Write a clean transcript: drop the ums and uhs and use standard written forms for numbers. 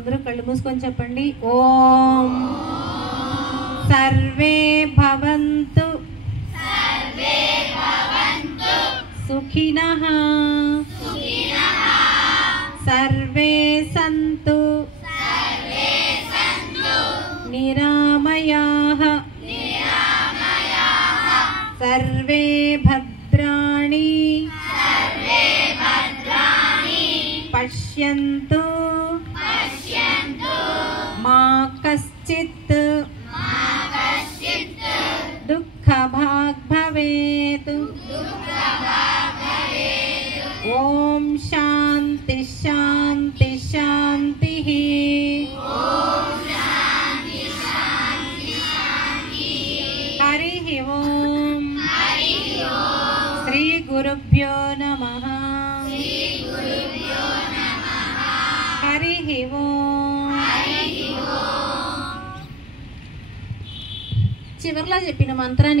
అందరూ కళ్ళు మూసుకొని చెప్పండి. ఓం సర్వే భవంతు సుఖినః సర్వే సంతు నిరామయాః సర్వే భద్రాణి పశ్యంతు మా కశ్చిత్ దుఃఖభాగ్ భవేత్. ఓం శాంతి శాంతి శాంతి. హరి ఓం. శ్రీ గురుభ్యో నమః. హరి ఓం. చివర్లో చెప్పిన మంత్రానికి